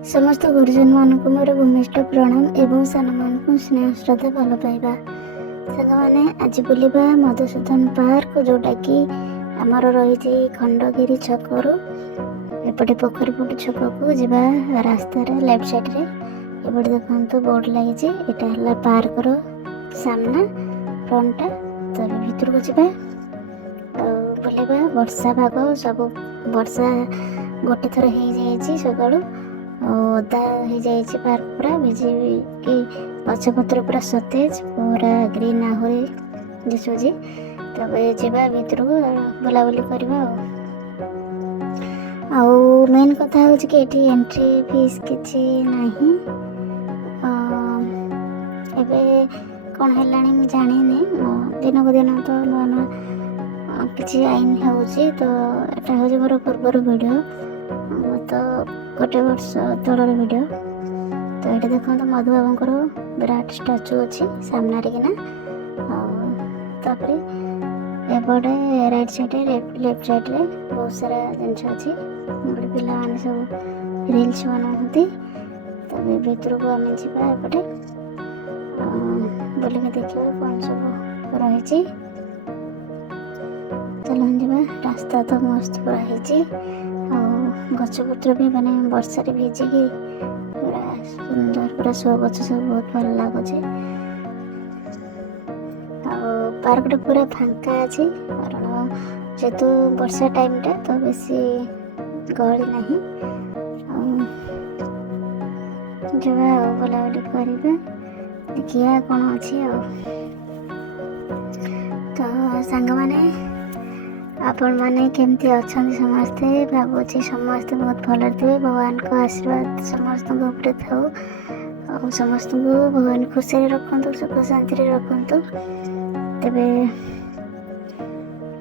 समस्त गुरुजन मानक मोर भूमिष्ठ प्रणाम एवं सान मान स्नेह श्रद्धा भल पाइबा सांग मैंने आज बुलवा मधुसूदन पार्क जोटा कि आमर रही खंडगिरी छकु एपटे पोखरीपुट छक को जीवा रास्तार लेफ्ट साइड रे एपटे देखो बोर्ड लगी यहाँ पार्क सामना फ्रंटा तो भीतर को जीवा बुलवा वर्षा भाग सब वर्षा गोटे थर हो सका ओदा हो जाए पार्क पूरा भिजी कि गछपत्र पूरा सतेज पूरा ग्रीन आहरी दिशुची तब जावा भीतर को बुलाबुली करवा मेन कथा हूँ कि ये एंट्री फीस किसी नहीं एबे कौन है जानी दिन को दिन तो नुआ नुआ किसी आईन हो तो यहाँ हूँ मोर पूर्वर वीडियो तो गोटे वर्ष तलर वीडियो तो ये देखो मधु बाबूर विराट स्टाचू अच्छी सामने किना एपटे राइट साइड लेफ्ट साइड रे बहुत सारा जिनस अच्छी गोटे पिला मैंने सब रिल्स बनाती तो भीतर को आम जापटे बुलिक देखा कौन सब रही चल जा रास्ता तो मस्त पूरा गछपत्र भी माने वर्षा भिजिकी पूरा सुंदर पूरा शो गछ सब बहुत भल लगुच पार्क पूरा फांका अच्छी कारण जेहेतु वर्षा टाइम टा तो बेसी गहली नहीं जगह बुलाबुली करवा देखिए कौन अच्छी तो सांग मैंने आपण मैंने केमती अच्छा समस्ते भावुची समस्ते बहुत भल थे भगवान को आशीर्वाद समस्त उपरे था समस्त को भगवान खुशी रखु सुख शांति रखु तेरे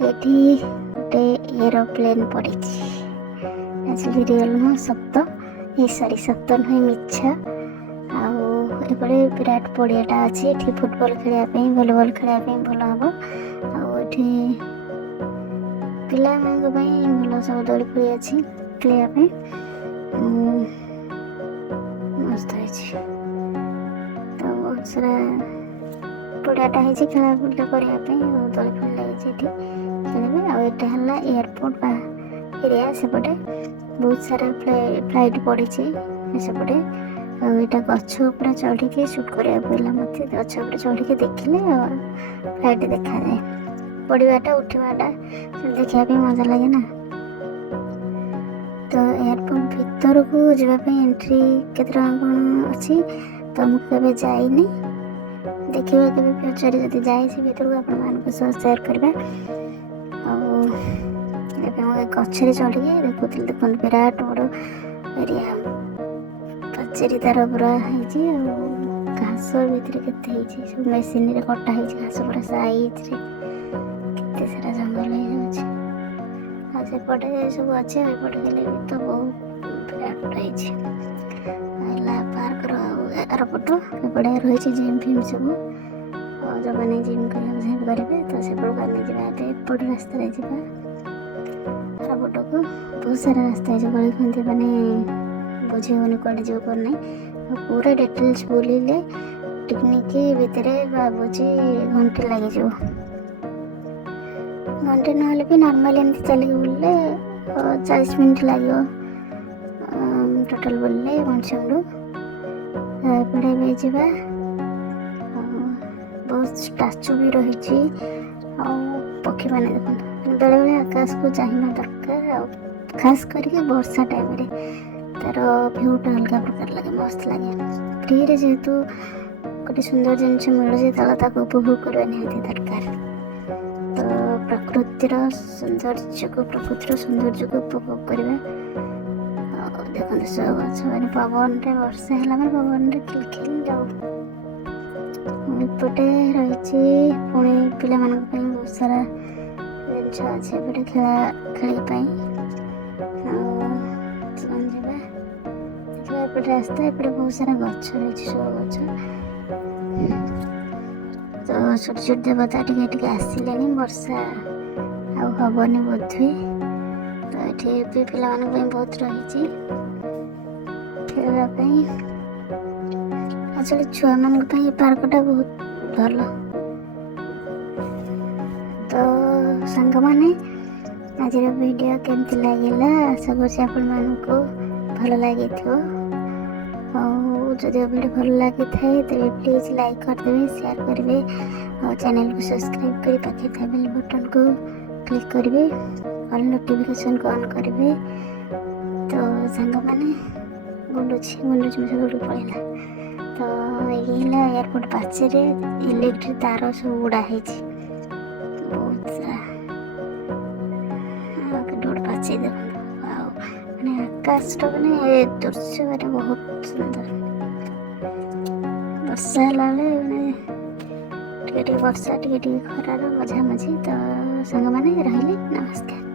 ये गोटे एरोप्लेन पड़ी एक्चुअली रियल नुह सत ये सॉरी सत नुह मिछ आए विराट पड़ियाटा अच्छी फुटबॉल खेलने भॉलीबॉल खेलने भल हम पिला भल सब दोली खोली अच्छी खेलने मस्त तो बहुत सारा पड़ियाटा हो खेला बुला करने दोली खोली लगी खेलें आटा एयरपोर्ट एरिया सेपटे बहुत सारा फ्लाइट पड़ी सेपटे यहाँ गछ पूरा चढ़ी सुट करा पड़ा मत गछ चढ़ी देखिले फ्लाइट देखा जाए पड़ाटा उठाटा देखा मजा लगे ना तो एयरपोर्ट भीतर को जावाई एंट्री केते कौन अच्छी तो मुझे जाइनी देखा के फ्यूचर जब जाए भीतर को आप सेयार करवा गचरे चढ़ी देखुली देखो विराट बड़ एरिया पचेरी तार पूरा घास भीतर के सब मेसीन रे कटा घास पूरा साइज केते सारा जंगल होपटे सब अच्छे एपटे गले भी तो बहुत विराट पार्क एयरपोर्ट एपटे रही जिम फिम सब जो मैंने जिम करेंगे तो से आम जापट रास्ता एयरपोर्ट को बहुत सारा रास्ता है गली खंती मैंने बुझे कौन जो करना पूरा डिटेल्स बुलिले पिकनिक भितर भावुची घंटे लगे घंटे ना भी नॉर्मल एमती चलिए बुलले 40 मिनट लगे टोटल बुलले मनसुंडू एपटे भी जावा बहुत स्टाचू भी रही पक्षी मैंने देखो बेले बेले आकाश को चाहिए दरकार खास करके वर्षा टाइम रे तार भ्यूटा अलग प्रकार लगे मस्त लगे फ्री रे जेहेतु गोटे सुंदर जिनस मिलूँ तो उपभोग करवा निहाती दरकार तो प्रकृतिर सौंदर्य को प्रकृतिर सौंदर्य को उपभोग करवा देखते सब गछ मैंने पवन रे वर्षा है पवन रे खिलखिल जाऊ एपटे रही पुणी पिला बहुत सारा जिनस अच्छे एपटे खेलपाई एपटे रास्ता एपटे बहुत सारा गछ रही सब गछ तो छोट छोट देवता टे आसिले वर्षा आबनी बोधे तो ये भी पिला बहुत रही ଖେଳିବା ପାଇଁ। ଆକ୍ଚୁଆଲି ଛୁଆମାନଙ୍କ ପାଇଁ ଏ ପାର୍କଟା ବହୁତ ଭଲ। ତ ସାଙ୍ଗମାନେ, ଆଜିର ଭିଡ଼ିଓ କେମିତି ଲାଗିଲା ଆଶା କରୁଛି ଆପଣମାନଙ୍କୁ ଭଲ ଲାଗିଥିବ। ଆଉ ଯଦି ଭିଡ଼ିଓ ଭଲ ଲାଗିଥାଏ ତେବେ ପ୍ଲିଜ୍ ଲାଇକ୍ କରିଦେବେ, ସେୟାର କରିବେ ଆଉ ଚ୍ୟାନେଲକୁ ସବସ୍କ୍ରାଇବ୍ କରି ପାଖରେ ଥିବା ବେଲ୍ ବଟନ୍କୁ କ୍ଲିକ୍ କରିବେ, ଅଲ୍ ନୋଟିଫିକେସନ୍କୁ ଅନ୍ କରିବେ। ତ ସାଙ୍ଗମାନେ, ଗୁଣ୍ଡୁଛି ମୋ ସହିତ ପଳେଇଲା। ତ ଏଇ ହେଲା ଏୟାରପୋର୍ଟ ପାଚେରୀ, ଇଲେକ୍ଟ୍ରିକ୍ ତାର ସବୁ ଗୁଡ଼ା ହେଇଛି ବହୁତ ସାରା। ଗୋଟେ ପାଚେରୀ ଦେଖନ୍ତୁ, ଆଉ ମାନେ ଆକାଶଟା ମାନେ ଦୃଶ୍ୟ ମାନେ ବହୁତ ସୁନ୍ଦର। ବର୍ଷା ହେଲାବେଳେ ମାନେ ଟିକେ ଟିକେ ବର୍ଷା, ଟିକେ ଟିକେ ଖରାର ମଝାମଝି। ତ ସାଙ୍ଗମାନେ ରହିଲି, ନମସ୍କାର।